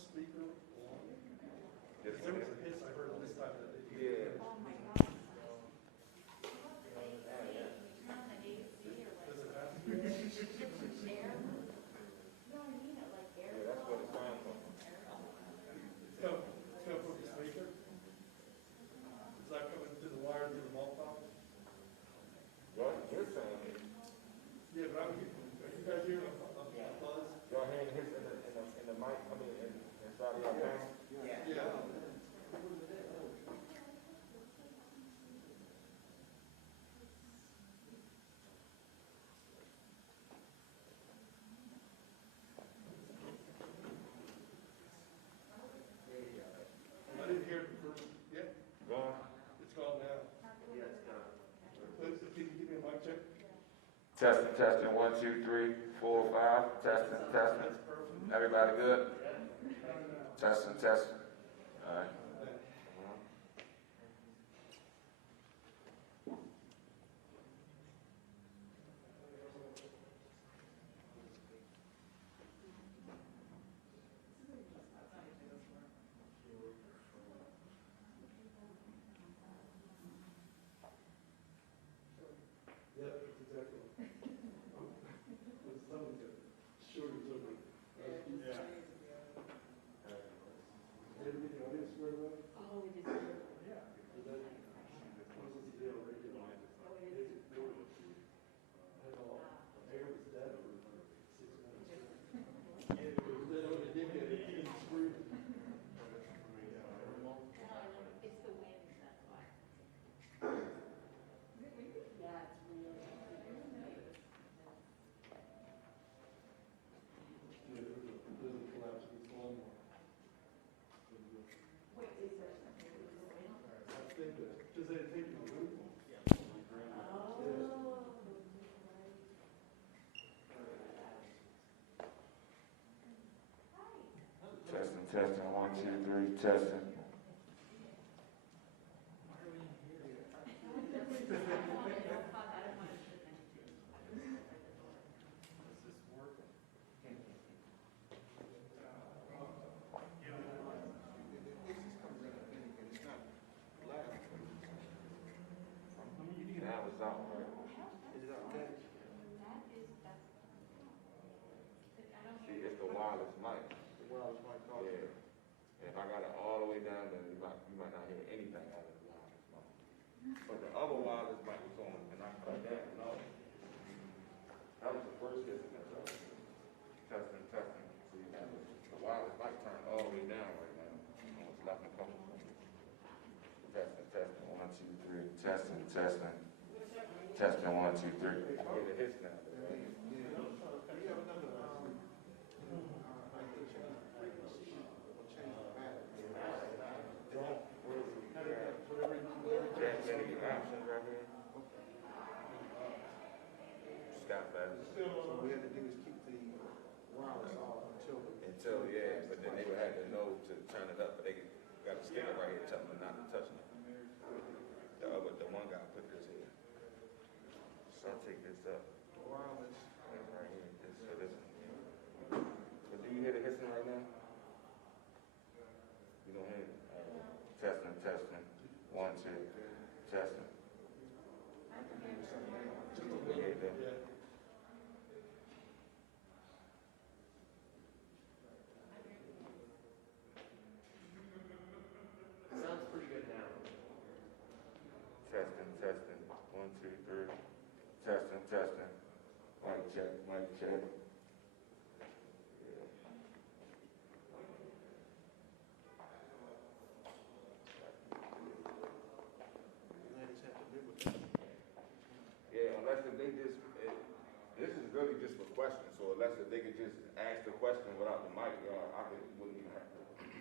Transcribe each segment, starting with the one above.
speaker on? Yes, There was a hiss I heard this time that they did. yeah. Oh my God. Does it have to be? Air? No, I mean it like air. Yeah, that's what it sounds like. It's coming from the speaker? Is that coming through the wire through the multiphone? Y'all can hear sound. Yeah, but are you guys hearing a buzz? Y'all hearing his in the mic, I mean, inside of your panel? Yeah. I didn't hear it before. Yeah, Gone? it's gone now. Yeah, it's done. Can you give me a mic check? Testing, testing, 1, 2, 3, 4, 5. Testing, testing. That's perfect. Everybody good? Testing, testing. All right. Yeah, that's exactly what. It's something that shortage of it. Yeah. Everything the audience squared away? Oh, we just. Yeah. Is that, what's this deal regular? Had all, air was dead over 6 minutes. Yeah, they only did get it, even screwed. It's the wind, that's why. Yeah, it's really. Yeah, there's a collapse of this lawnmower. Wait, is there something with the wind? I think that, because they had taken the roof off. Oh. Testing, testing, 1, 2, 3, testing. Now it's out, right? Is it okay? See, it's the wireless mic. The wireless mic call? Yeah. If I got it all the way down, then you might not hear anything out of the wireless mic. But the other wireless mic was on, and I cut that and all. That was the first hit. Testing, testing. See, the wireless mic turned all the way down right now. Almost left and coming from me. Testing, testing, 1, 2, 3. Testing, testing. Testing, 1, 2, 3. I get the hits now. So we had to do is keep the wireless off Until, yeah, but then they would have to know to turn it up, but they got a sticker right here telling them not to touch it. The one guy put this here. So I'll take this up. wireless. Right here, this, so this. But do you hear the hissing right now? You don't hear it? Testing, testing. 1, 2, testing. Yeah, Yeah. Sounds pretty good now. Testing, testing. 1, 2, 3. Testing, testing. Mic check, mic check. I just have to live with it. Yeah, unless if they just, this is really just for questions, so unless if they could just ask the question without the mic, wouldn't even have to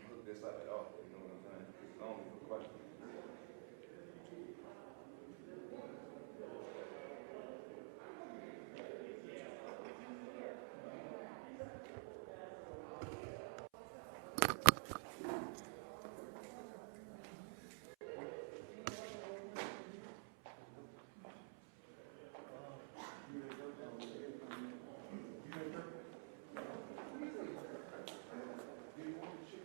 hook this up at all, you know what I'm saying? It's only for questions. Do you want to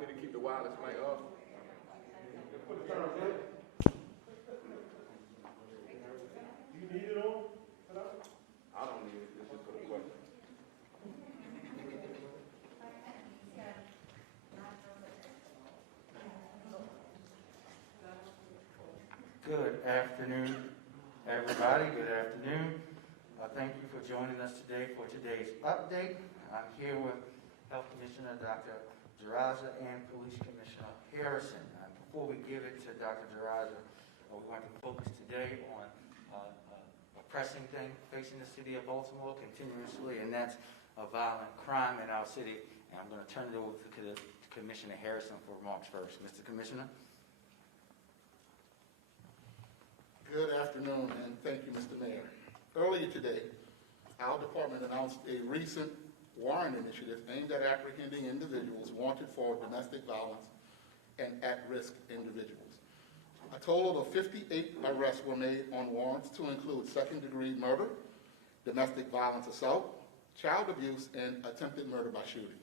want me to keep the wireless mic off? Put the term in. You need it on? I don't need it, this is for the question. Good afternoon, everybody. Good afternoon. Thank you for joining us today for today's update. I'm here with Health Commissioner Dr. Jaraza and Police Commissioner Harrison. Before we give it to Dr. Jaraza, we want to focus today on a pressing thing facing the city of Baltimore continuously, and that's a violent crime in our city. And I'm going to turn it over to Commissioner Harrison for remarks first. Mr. Commissioner. Good afternoon, and thank you, Mr. Mayor. Earlier today, our department announced a recent warrant initiative aimed at apprehending individuals wanted for domestic violence and at-risk individuals. A total of 58 arrests were made on warrants to include second-degree murder, domestic violence assault, child abuse, and attempted murder by shooting.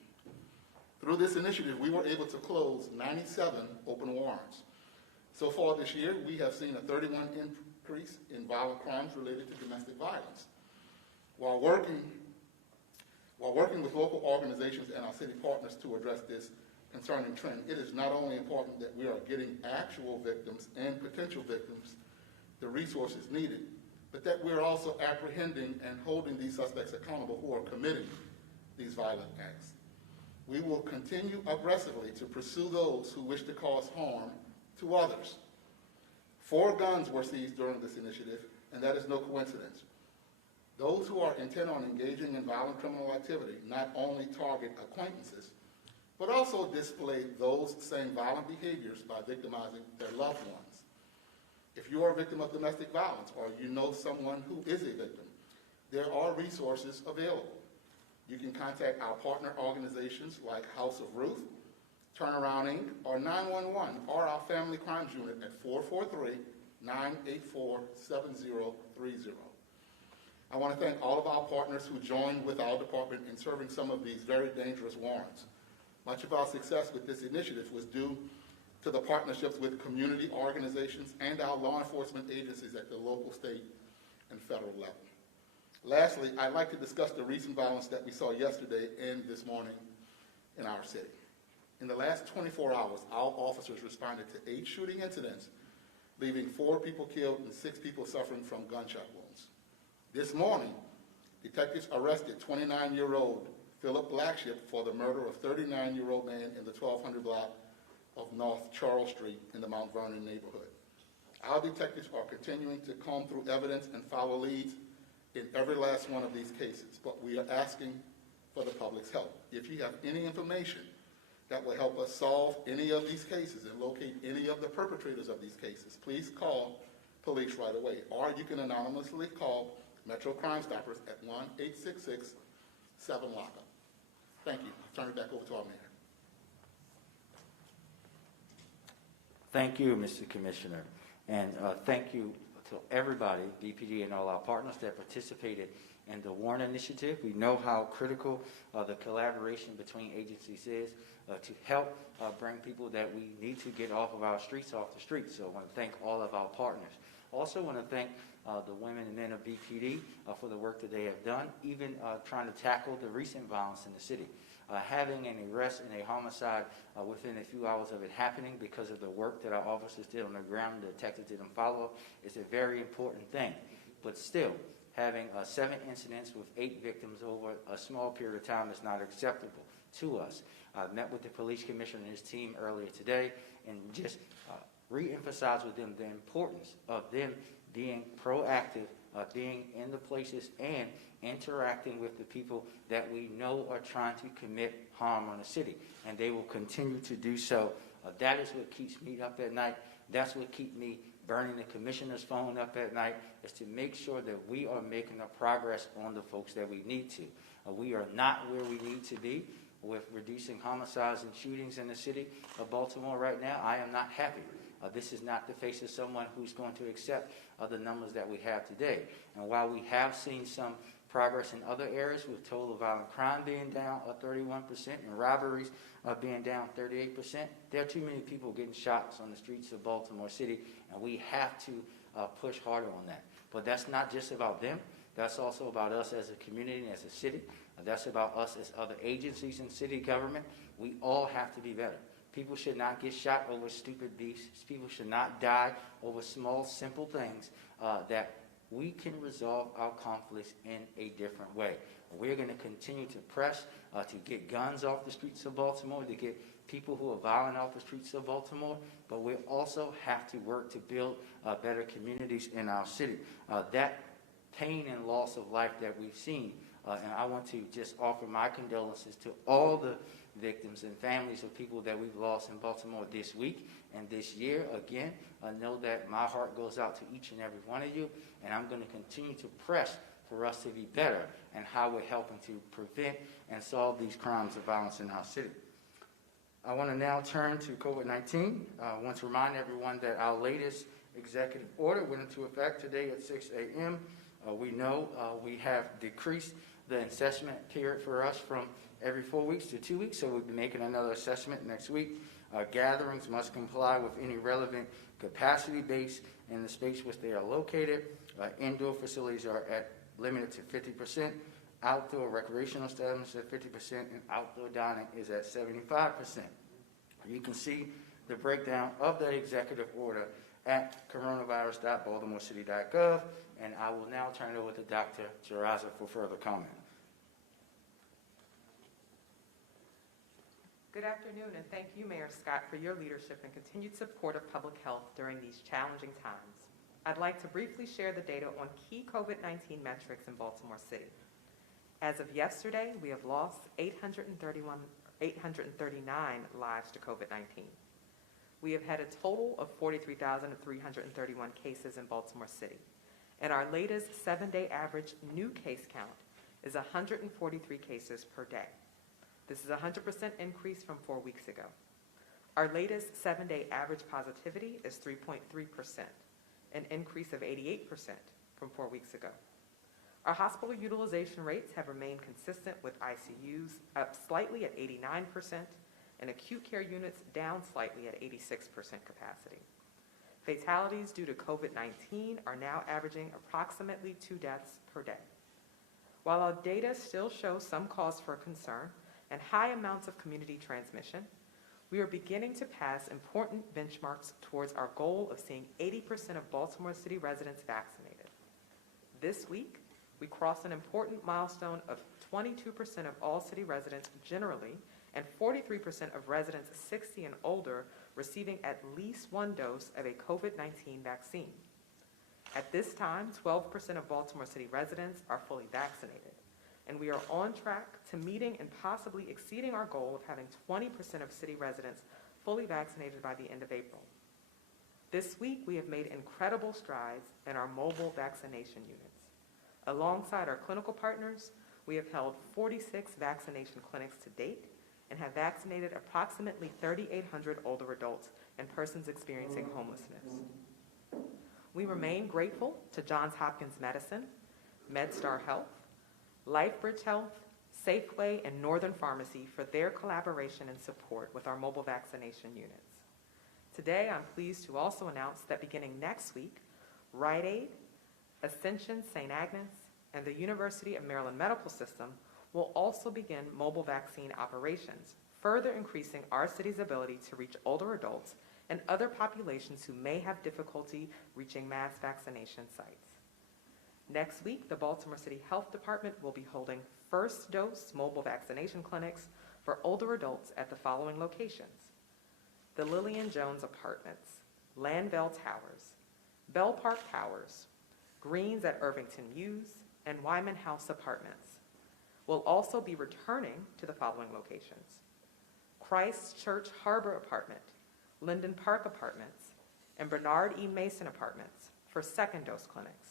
Through this initiative, we were able to close 97 open warrants. So far this year, we have seen a 31% increase in violent crimes related to domestic violence. While working with local organizations and our city partners to address this concerning trend, it is not only important that we are getting actual victims and potential victims the resources needed, but that we're also apprehending and holding these suspects accountable who are committing these violent acts. We will continue aggressively to pursue those who wish to cause harm to others. 4 guns were seized during this initiative, and that is no coincidence. Those who are intent on engaging in violent criminal activity not only target acquaintances, but also display those same violent behaviors by victimizing their loved ones. If you are a victim of domestic violence or you know someone who is a victim, there are resources available. You can contact our partner organizations like House of Ruth, Turnaround Inc., or 911, or our Family Crimes Unit at 443-984-7030. I want to thank all of our partners who joined with our department in serving some of these very dangerous warrants. Much of our success with this initiative was due to the partnerships with community organizations and our law enforcement agencies at the local, state, and federal level. Lastly, I'd like to discuss the recent violence that we saw yesterday and this morning in our city. In the last 24 hours, our officers responded to 8 shooting incidents, leaving 4 people killed and 6 people suffering from gunshot wounds. This morning, detectives arrested 29-year-old Philip Blackship for the murder of 39-year-old man in the 1200 block of North Charles Street in the Mount Vernon neighborhood. Our detectives are continuing to comb through evidence and follow leads in every last one of these cases, but we are asking for the public's help. If you have any information that will help us solve any of these cases and locate any of the perpetrators of these cases, please call police right away. Or you can anonymously call Metro Crime Stoppers at 1-866-7-LOCK-UP. Thank you. I'll turn it back over to our mayor. Thank you, Mr. Commissioner. And thank you to everybody, BPD and all our partners that participated in the warrant initiative. We know how critical the collaboration between agencies is to help bring people that we need to get off of our streets off the streets. So I want to thank all of our partners. Also want to thank the women and men of BPD for the work that they have done, even trying to tackle the recent violence in the city. Having an arrest and a homicide within a few hours of it happening because of the work that our officers did on the ground, the detectives did on follow-up, is a very important thing. But still, having 7 incidents with 8 victims over a small period of time is not acceptable to us. I met with the police commissioner and his team earlier today and just re-emphasized with them the importance of them being proactive, being in the places and interacting with the people that we know are trying to commit harm on the city. And they will continue to do so. That is what keeps me up at night. That's what keeps me burning the commissioner's phone up at night, is to make sure that we are making a progress on the folks that we need to. We are not where we need to be with reducing homicides and shootings in the city of Baltimore right now. I am not happy. This is not the face of someone who's going to accept the numbers that we have today. And while we have seen some progress in other areas, with total violent crime being down 31% and robberies being down 38%. There are too many people getting shots on the streets of Baltimore City, and we have to push harder on that. But that's not just about them. That's also about us as a community and as a city. That's about us as other agencies in city government. We all have to be better. People should not get shot over stupid beefs. People should not die over small, simple things that we can resolve our conflicts in a different way. We're going to continue to press to get guns off the streets of Baltimore, to get people who are violent off the streets of Baltimore, but we also have to work to build better communities in our city. That pain and loss of life that we've seen, and I want to just offer my condolences to all the victims and families of people that we've lost in Baltimore this week and this year. Again, know that my heart goes out to each and every one of you, and I'm going to continue to press for us to be better and how we're helping to prevent and solve these crimes of violence in our city. I want to now turn to COVID-19. I want to remind everyone that our latest executive order went into effect today at 6 a.m. We know we have decreased the assessment period for us from every 4 weeks to 2 weeks, so we'll be making another assessment next week. Gatherings must comply with any relevant capacity base in the space which they are located. Indoor facilities are limited to 50%. Outdoor recreational establishments at 50%, and outdoor dining is at 75%. You can see the breakdown of that executive order at coronavirus.baltimorecity.gov, and I will now turn it over to Dr. Jaraza for further comment. Good afternoon, and thank you, Mayor Scott, for your leadership and continued support of public health during these challenging times. I'd like to briefly share the data on key COVID-19 metrics in Baltimore City. As of yesterday, we have lost 839 lives to COVID-19. We have had a total of 43,331 cases in Baltimore City, and our latest 7-day average new case count is 143 cases per day. This is a 100% increase from 4 weeks ago. Our latest 7-day average positivity is 3.3%, an increase of 88% from 4 weeks ago. Our hospital utilization rates have remained consistent, with ICUs up slightly at 89% and acute care units down slightly at 86% capacity. Fatalities due to COVID-19 are now averaging approximately 2 deaths per day. While our data still shows some cause for concern and high amounts of community transmission, we are beginning to pass important benchmarks towards our goal of seeing 80% of Baltimore City residents vaccinated. This week, we crossed an important milestone of 22% of all city residents generally and 43% of residents 60 and older receiving at least 1 dose of a COVID-19 vaccine. At this time, 12% of Baltimore City residents are fully vaccinated, and we are on track to meeting and possibly exceeding our goal of having 20% of city residents fully vaccinated by the end of April. This week, we have made incredible strides in our mobile vaccination units. Alongside our clinical partners, we have held 46 vaccination clinics to date and have vaccinated approximately 3,800 older adults and persons experiencing homelessness. We remain grateful to Johns Hopkins Medicine, MedStar Health, LifeBridge Health, Safeway, and Northern Pharmacy for their collaboration and support with our mobile vaccination units. Today, I'm pleased to also announce that beginning next week, Rite Aid, Ascension St. Agnes, and the University of Maryland Medical System will also begin mobile vaccine operations, further increasing our city's ability to reach older adults and other populations who may have difficulty reaching mass vaccination sites. Next week, the Baltimore City Health Department will be holding first dose mobile vaccination clinics for older adults at the following locations: the Lillian Jones Apartments, Landville Towers, Bell Park Towers, Greens at Irvington Mews, and Wyman House Apartments. We'll also be returning to the following locations: Christchurch Harbor Apartment, Linden Park Apartments, and Bernard E. Mason Apartments for second dose clinics.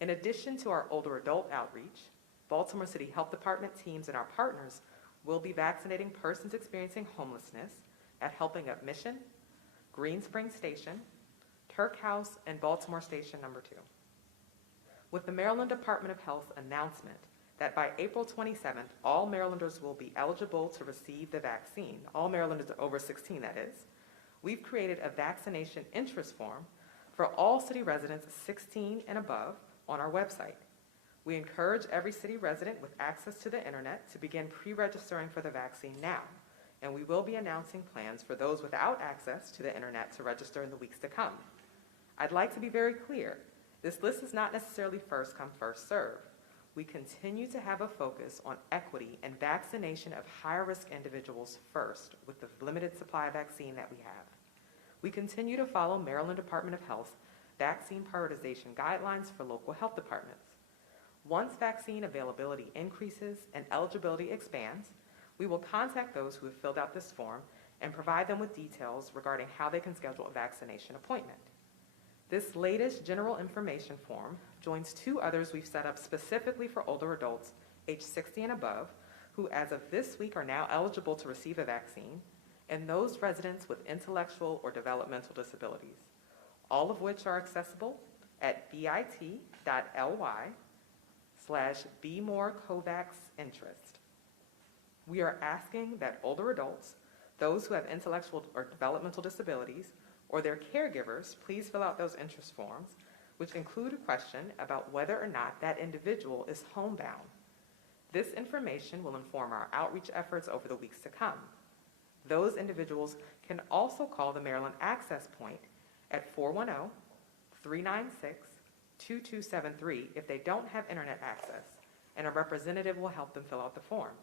In addition to our older adult outreach, Baltimore City Health Department teams and our partners will be vaccinating persons experiencing homelessness at Helping Up Mission, Green Spring Station, Turk House, and Baltimore Station No. 2. with the Maryland Department of Health's announcement that by April 27th, all Marylanders will be eligible to receive the vaccine, all Marylanders over 16, that is, we've created a vaccination interest form for all city residents 16 and above on our website. We encourage every city resident with access to the internet to begin pre-registering for the vaccine now, and we will be announcing plans for those without access to the internet to register in the weeks to come. I'd like to be very clear. This list is not necessarily first come, first serve. We continue to have a focus on equity and vaccination of high-risk individuals first with the limited supply of vaccine that we have. We continue to follow Maryland Department of Health vaccine prioritization guidelines for local health departments. Once vaccine availability increases and eligibility expands, we will contact those who have filled out this form and provide them with details regarding how they can schedule a vaccination appointment. This latest general information form joins 2 others we've set up specifically for older adults aged 60 and above who as of this week are now eligible to receive a vaccine, and those residents with intellectual or developmental disabilities, all of which are accessible at bit.ly/BeMoreCovaxInterest. We are asking that older adults, those who have intellectual or developmental disabilities, or their caregivers, please fill out those interest forms, which include a question about whether or not that individual is homebound. This information will inform our outreach efforts over the weeks to come. Those individuals can also call the Maryland Access Point at 410-396-2273 if they don't have internet access, and a representative will help them fill out the form.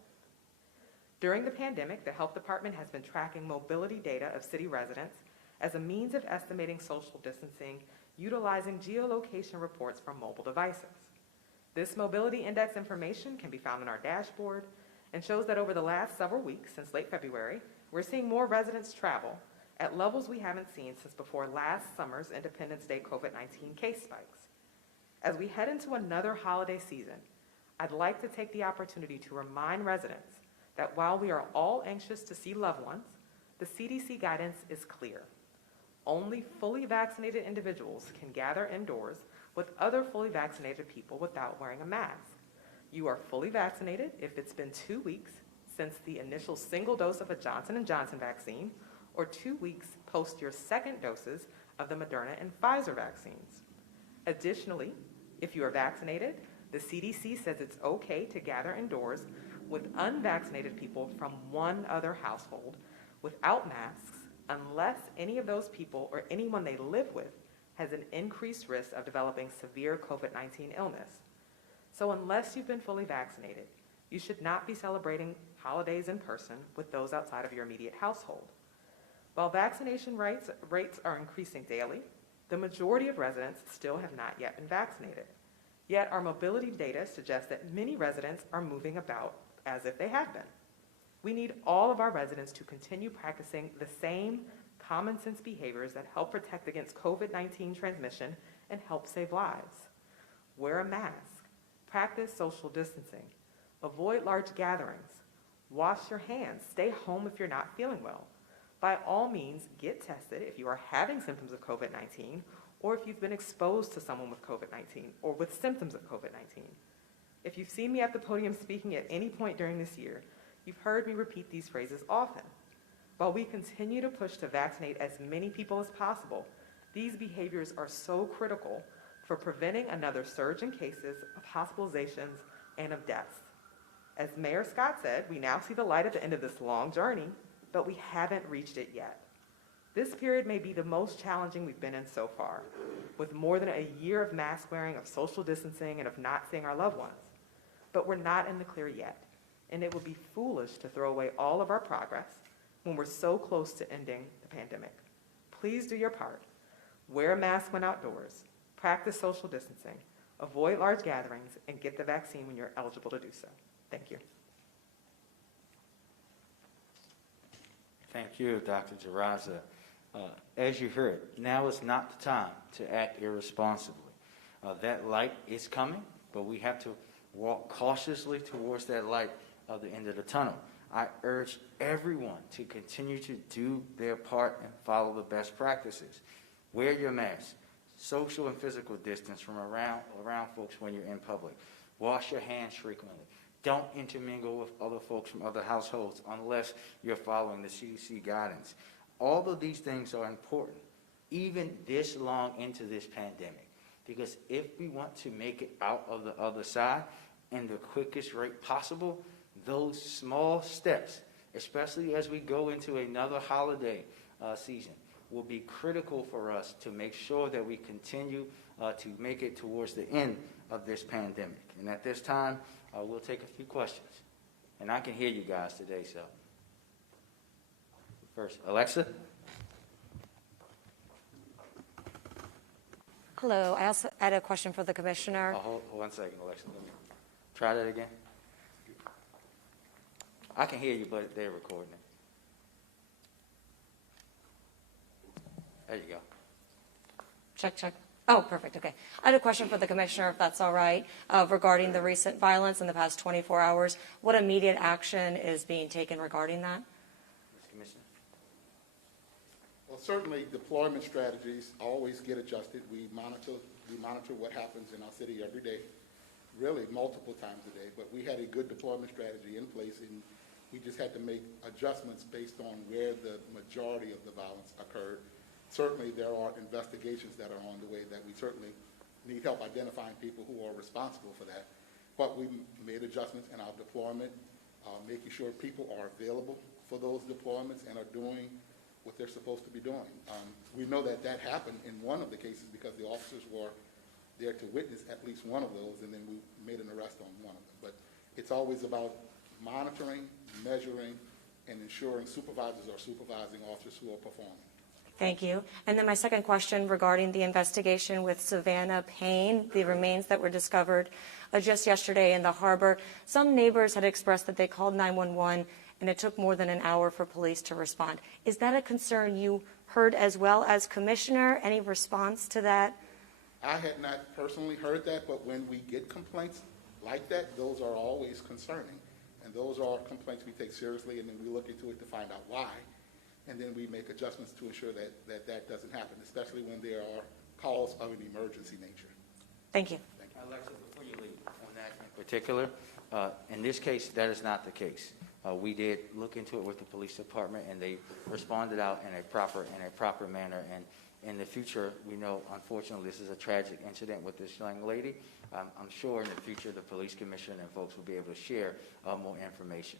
During the pandemic, the health department has been tracking mobility data of city residents as a means of estimating social distancing utilizing geolocation reports from mobile devices. This mobility index information can be found on our dashboard and shows that over the last several weeks, since late February, we're seeing more residents travel at levels we haven't seen since before last summer's Independence Day COVID-19 case spikes. As we head into another holiday season, I'd like to take the opportunity to remind residents that while we are all anxious to see loved ones, the CDC guidance is clear. Only fully vaccinated individuals can gather indoors with other fully vaccinated people without wearing a mask. You are fully vaccinated if it's been 2 weeks since the initial single dose of a Johnson & Johnson vaccine or 2 weeks post your second doses of the Moderna and Pfizer vaccines. Additionally, if you are vaccinated, the CDC says it's okay to gather indoors with unvaccinated people from one other household without masks unless any of those people or anyone they live with has an increased risk of developing severe COVID-19 illness. So unless you've been fully vaccinated, you should not be celebrating holidays in person with those outside of your immediate household. While vaccination rates are increasing daily, the majority of residents still have not yet been vaccinated. Yet our mobility data suggests that many residents are moving about as if they have been. We need all of our residents to continue practicing the same common sense behaviors that help protect against COVID-19 transmission and help save lives. Wear a mask, practice social distancing, avoid large gatherings, wash your hands, stay home if you're not feeling well. By all means, get tested if you are having symptoms of COVID-19 or if you've been exposed to someone with COVID-19 or with symptoms of COVID-19. If you've seen me at the podium speaking at any point during this year, you've heard me repeat these phrases often. While we continue to push to vaccinate as many people as possible, these behaviors are so critical for preventing another surge in cases of hospitalizations and of deaths. As Mayor Scott said, we now see the light at the end of this long journey, but we haven't reached it yet. This period may be the most challenging we've been in so far, with more than a year of mask wearing, of social distancing, and of not seeing our loved ones. But we're not in the clear yet, and it would be foolish to throw away all of our progress when we're so close to ending the pandemic. Please do your part. Wear a mask when outdoors, practice social distancing, avoid large gatherings, and get the vaccine when you're eligible to do so. Thank you. Thank you, Dr. Jaraza. As you heard, now is not the time to act irresponsibly. That light is coming, but we have to walk cautiously towards that light of the end of the tunnel. I urge everyone to continue to do their part and follow the best practices. Wear your mask, social and physical distance from around folks when you're in public. Wash your hands frequently. Don't intermingle with other folks from other households unless you're following the CDC guidance. All of these things are important, even this long into this pandemic, because if we want to make it out of the other side in the quickest rate possible, those small steps, especially as we go into another holiday season, will be critical for us to make sure that we continue to make it towards the end of this pandemic. And at this time, we'll take a few questions. And I can hear you guys today, so. First, Alexa. Hello, I also had a question for the commissioner. Hold 1 second, Alexa. Let me try that again. I can hear you, but they're recording it. There you go. Check, check. Oh, perfect, okay. I had a question for the commissioner, if that's all right, regarding the recent violence in the past 24 hours. What immediate action is being taken regarding that? Mr. Commissioner. Well, certainly deployment strategies always get adjusted. We monitor what happens in our city every day, really multiple times a day. But we had a good deployment strategy in place, and we just had to make adjustments based on where the majority of the violence occurred. Certainly, there are investigations that are on the way that we certainly need help identifying people who are responsible for that. But we made adjustments in our deployment, making sure people are available for those deployments and are doing what they're supposed to be doing. We know that that happened in one of the cases because the officers were there to witness at least one of those, and then we made an arrest on one of them. But it's always about monitoring, measuring, and ensuring supervisors are supervising officers who are performing. Thank you. And then my second question regarding the investigation with Savannah Payne, the remains that were discovered just yesterday in the harbor. Some neighbors had expressed that they called 911 and it took more than an hour for police to respond. Is that a concern you heard as well as commissioner? Any response to that? I had not personally heard that, but when we get complaints like that, those are always concerning. And those are complaints we take seriously, and then we look into it to find out why. And then we make adjustments to ensure that that doesn't happen, especially when there are calls of an emergency nature. Thank you. Thank you. Alexa, before you leave, on that in particular, in this case, that is not the case. We did look into it with the police department, and they responded out in a proper manner. And in the future, we know, unfortunately, this is a tragic incident with this young lady. I'm sure in the future, the police commissioner and folks will be able to share more information.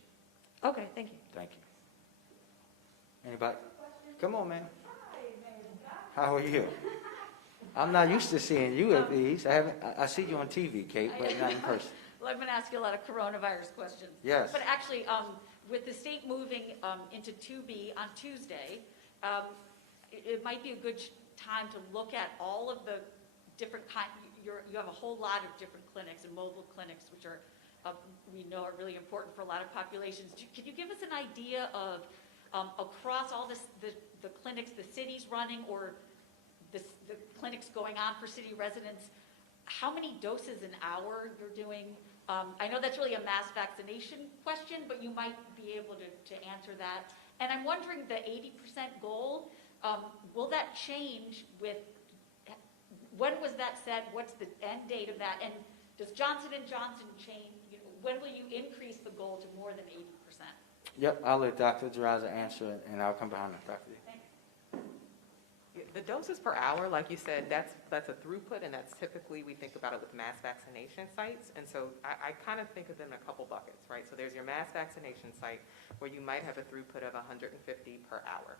Okay, thank you. Thank you. Anybody? Come on, man. How are you? I'm not used to seeing you at these. I see you on TV, Kate, but not in person. Well, I'm going to ask you a lot of coronavirus questions. Yes. But actually, with the state moving into 2B on Tuesday, it might be a good time to look at all of the different you have a whole lot of different clinics and mobile clinics, which are we know are really important for a lot of populations. Can you give us an idea of across all the clinics the city's running, or the clinics going on for city residents, how many doses an hour you're doing? I know that's really a mass vaccination question, but you might be able to answer that. And I'm wondering, the 80% goal, will that change with, when was that set? What's the end date of that? And does Johnson & Johnson change? When will you increase the goal to more than 80%? Yep, I'll let Dr. Jaraza answer, and I'll come behind Dr. D. The doses per hour, like you said, that's a throughput, and that's typically, we think about it with mass vaccination sites. And so I kind of think of them in a couple buckets, right? So there's your mass vaccination site where you might have a throughput of 150 per hour.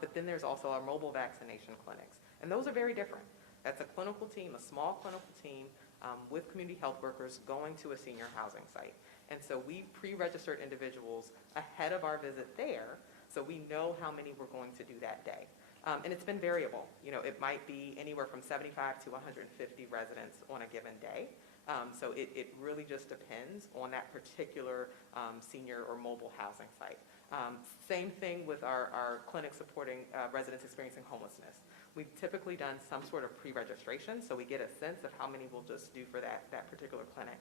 But then there's also our mobile vaccination clinics. And those are very different. That's a clinical team, a small clinical team with community health workers going to a senior housing site. And so we pre-registered individuals ahead of our visit there, so we know how many we're going to do that day. And it's been variable. It might be anywhere from 75 to 150 residents on a given day. So it really just depends on that particular senior or mobile housing site. Same thing with our clinic supporting residents experiencing homelessness. We've typically done some sort of pre-registration, so we get a sense of how many we'll just do for that particular clinic.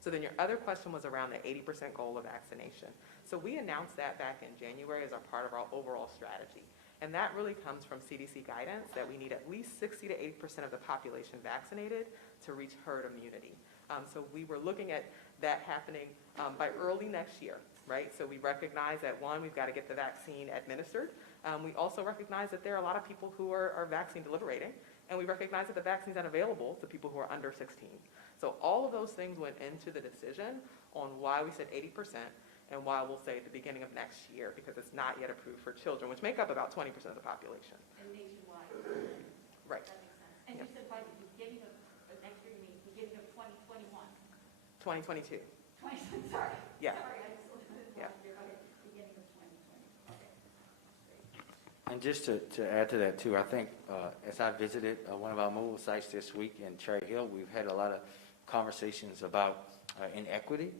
So then your other question was around the 80% goal of vaccination. So we announced that back in January as a part of our overall strategy. And that really comes from CDC guidance that we need at least 60 to 80% of the population vaccinated to reach herd immunity. So we were looking at that happening by early next year, right? So we recognize that, one, we've got to get the vaccine administered. We also recognize that there are a lot of people who are vaccine deliberating, and we recognize that the vaccine's unavailable to people who are under 16. So all of those things went into the decision on why we said 80% and why we'll say at the beginning of next year, because it's not yet approved for children, which make up about 20% of the population. And nationwide. Right. That makes sense. And you said by the beginning of next year, you mean beginning of 2021? 2022. 20, sorry. Yeah. Sorry, I just Yeah. okay, beginning of 2020. Okay. Great. And just to add to that too, I think as I visited one of our mobile sites this week in Cherry Hill, we've had a lot of conversations about inequity,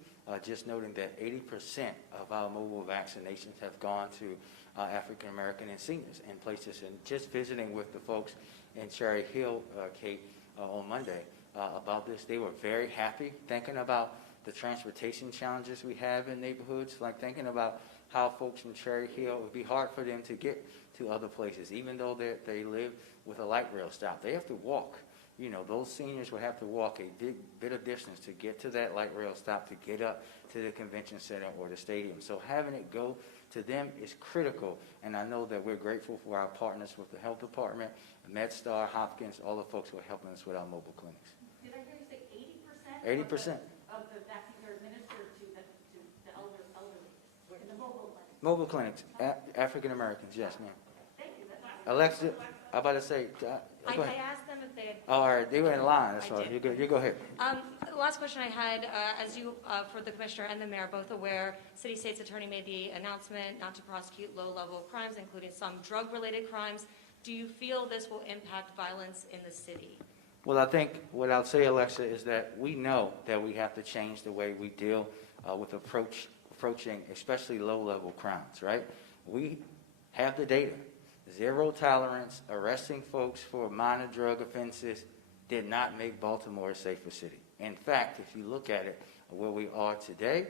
just noting that 80% of our mobile vaccinations have gone to African American and seniors in places. And just visiting with the folks in Cherry Hill, Kate, on Monday about this, they were very happy, thinking about the transportation challenges we have in neighborhoods, like thinking about how folks in Cherry Hill, it would be hard for them to get to other places, even though they live with a light rail stop. They have to walk. You know, those seniors would have to walk a big bit of distance to get to that light rail stop, to get up to the convention center or the stadium. So having it go to them is critical, and I know that we're grateful for our partners with the health department, MedStar, Hopkins, all the folks who are helping us with our mobile clinics. Did I hear you say 80%? 80%. Of the vaccines are administered to the elderly in the mobile clinics? Mobile clinics, African Americans, yes, ma'am. Thank you. That's Alexa, I'm about to say, go I ahead. asked them if they had. All right, they were in line, that's I all. did. You go ahead. The last question I had, as you, for the commissioner and the mayor, both aware, city state's attorney made the announcement not to prosecute low-level crimes, including some drug-related crimes. Do you feel this will impact violence in the city? Well, I think what I'll say, Alexa, is that we know that we have to change the way we deal with approaching especially low-level crimes, right? We have the data. Zero tolerance, arresting folks for minor drug offenses did not make Baltimore a safer city. In fact, if you look at it, where we are today,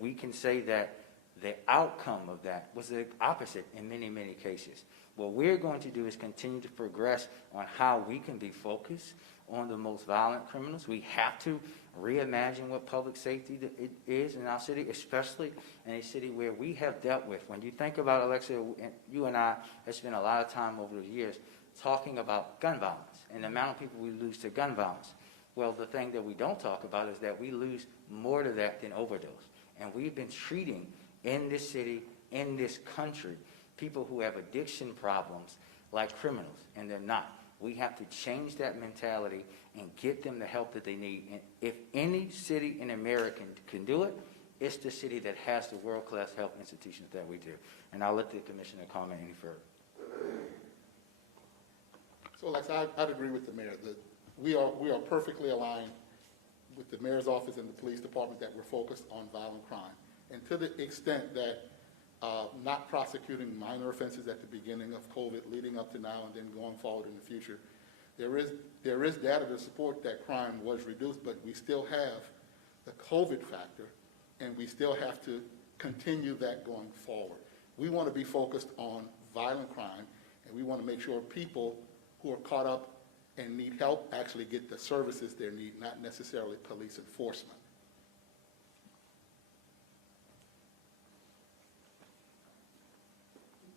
we can say that the outcome of that was the opposite in many, many cases. What we're going to do is continue to progress on how we can be focused on the most violent criminals. We have to reimagine what public safety it is in our city, especially in a city where we have dealt with. When you think about, Alexa, you and I have spent a lot of time over the years talking about gun violence and the amount of people we lose to gun violence. Well, the thing that we don't talk about is that we lose more to that than overdose. And we've been treating in this city, in this country, people who have addiction problems like criminals, and they're not. We have to change that mentality and get them the help that they need. And if any city in America can do it, it's the city that has the world-class health institutions that we do. And I'll let the commissioner comment any further. So, Alexa, I'd agree with the mayor that we are perfectly aligned with the mayor's office and the police department that we're focused on violent crime. And to the extent that not prosecuting minor offenses at the beginning of COVID, leading up to now and then going forward in the future, there is data to support that crime was reduced, but we still have the COVID factor, and we still have to continue that going forward. We want to be focused on violent crime, and we want to make sure people who are caught up and need help actually get the services they need, not necessarily police enforcement.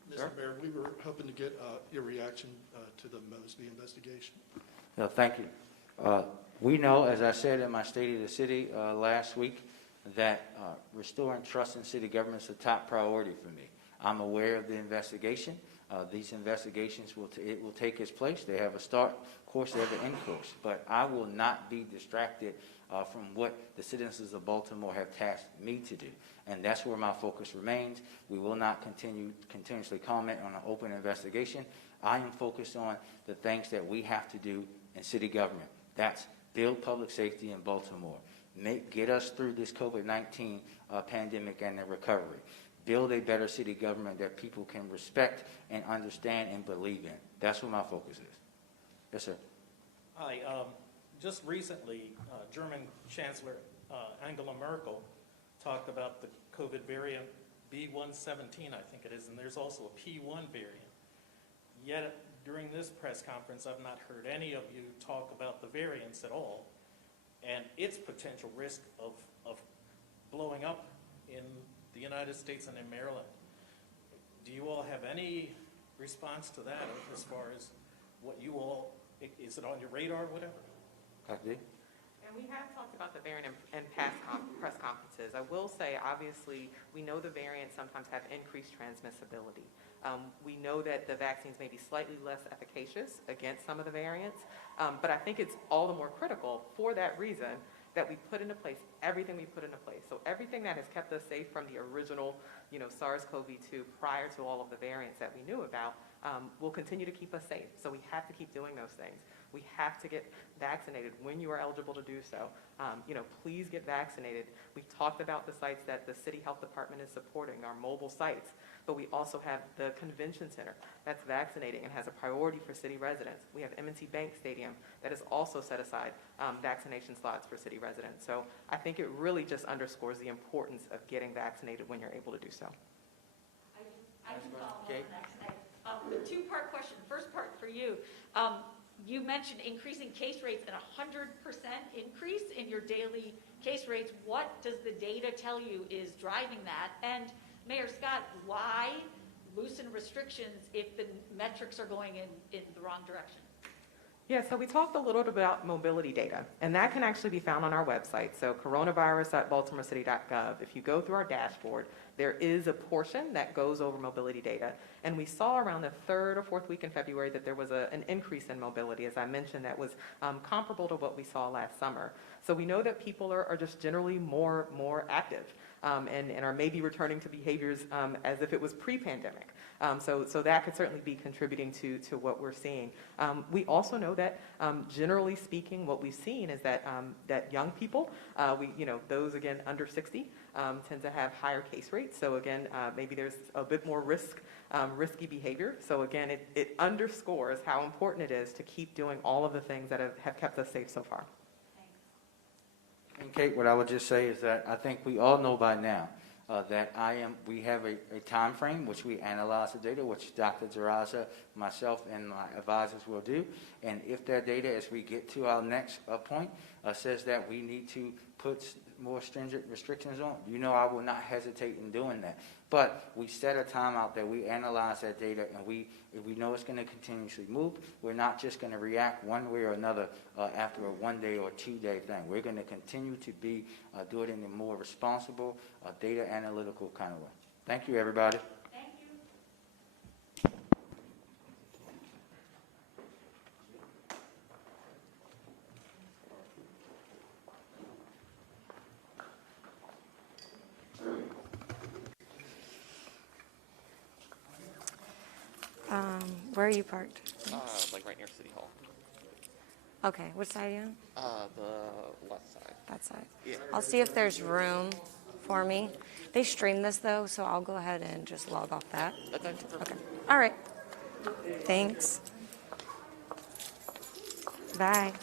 Mr. Mayor, we were hoping to get your reaction to the Mosby investigation. No, thank you. We know, as I said in my State of the City last week, that restoring trust in city government is a top priority for me. I'm aware of the investigation. These investigations will take its place. They have a start course, they have an end course. But I will not be distracted from what the citizens of Baltimore have tasked me to do. And that's where my focus remains. We will not continuously comment on an open investigation. I am focused on the things that we have to do in city government. That's build public safety in Baltimore. Get us through this COVID-19 pandemic and the recovery. Build a better city government that people can respect and understand and believe in. That's what my focus is. Yes, sir. Hi. Just recently, German Chancellor Angela Merkel talked about the COVID variant B117, I think it is, and there's also a P1 variant. yet during this press conference, I've not heard any of you talk about the variants at all and its potential risk of blowing up in the United States and in Maryland. Do you all have any response to that as far as what you all, is it on your radar or whatever? Dr. D? And we have talked about the variant in past press conferences. I will say, obviously, we know the variants sometimes have increased transmissibility. We know that the vaccines may be slightly less efficacious against some of the variants, but I think it's all the more critical for that reason that we put into place everything we put into place. So everything that has kept us safe from the original, SARS-CoV-2 prior to all of the variants that we knew about will continue to keep us safe. So we have to keep doing those things. We have to get vaccinated when you are eligible to do so. Please get vaccinated. We talked about the sites that the City Health Department is supporting, our mobile sites, but we also have the Convention Center that's vaccinating and has a priority for city residents. We have M&T Bank Stadium that has also set aside vaccination slots for city residents. So I think it really just underscores the importance of getting vaccinated when you're able to do so. I can follow up on that. The two-part question. First part for you. You mentioned increasing case rates and 100% increase in your daily case rates. What does the data tell you is driving that? And Mayor Scott, why loosen restrictions if the metrics are going in the wrong direction? Yeah, so we talked a little bit about mobility data, and that can actually be found on our website. So coronavirus.baltimorecity.gov. If you go through our dashboard, there is a portion that goes over mobility data. And we saw around the third or fourth week in February that there was an increase in mobility. As I mentioned, that was comparable to what we saw last summer. So we know that people are just generally more active and are maybe returning to behaviors as if it was pre-pandemic. So that could certainly be contributing to what we're seeing. We also know that generally speaking, what we've seen is that young people, those again under 60, tend to have higher case rates. So again, maybe there's a bit more risky behavior. So again, it underscores how important it is to keep doing all of the things that have kept us safe so far. And Kate, what I would just say is that I think we all know by now that we have a time frame which we analyze the data, which Dr. Zaraza, myself, and my advisors will do. And if that data, as we get to our next point, says that we need to put more stringent restrictions on, I will not hesitate in doing that. But we set a time out there, we analyze that data, and if we know it's going to continuously move, we're not just going to react one way or another after a 1 day or 2 day thing. We're going to continue to do it in a more responsible, data analytical kind of way. Thank you, everybody. Thank you. Where are you parked? Like right near City Hall. Okay, which side are you on? The left side. That side. Yeah. I'll see if there's room for me. They stream this though, so I'll go ahead and just log off that. That's perfect. Okay. All right. Thanks. Bye.